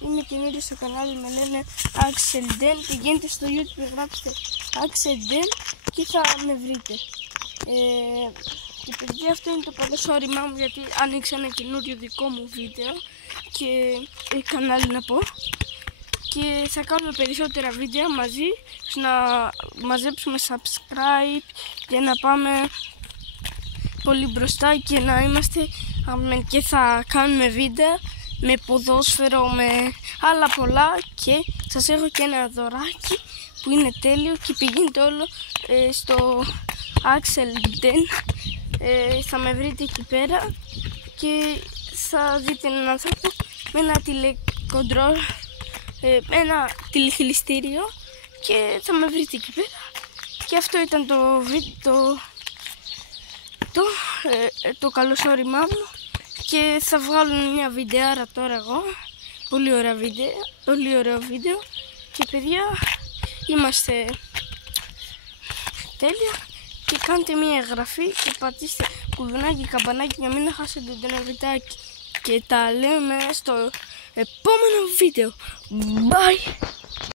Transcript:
Είμαι καινούριο στο κανάλι, με λένε Axel Den. Πηγαίνετε στο YouTube, γράψτε Axel Den και θα με βρείτε. Και παιδιά, αυτό είναι το παλαιό μου, γιατί άνοιξα ένα καινούριο δικό μου βίντεο και κανάλι να πω. Και θα κάνουμε περισσότερα βίντεο μαζί, να μαζέψουμε subscribe για να πάμε πολύ μπροστά και να είμαστε και θα κάνουμε βίντεο με ποδόσφαιρο, με άλλα πολλά, και σας έχω και ένα δωράκι που είναι τέλειο και πηγαίνετε όλο στο Axel Den, θα με βρείτε εκεί πέρα και θα δείτε έναν άνθρωπο με ένα τηλεκοντρόλ, ένα τηλεχειλιστήριο και θα με βρείτε εκεί πέρα. Και αυτό ήταν το καλωσόριμά μου και θα βγάλω μια βιντεάρα τώρα εγώ, πολύ ωραίο βίντεο και παιδιά, είμαστε τέλεια. Και κάντε μια εγγραφή και πατήστε κουδουνάκι και καμπανάκι για μην χάσετε το νευριτάκι και τα λέμε στο επόμενο βίντεο. Bye!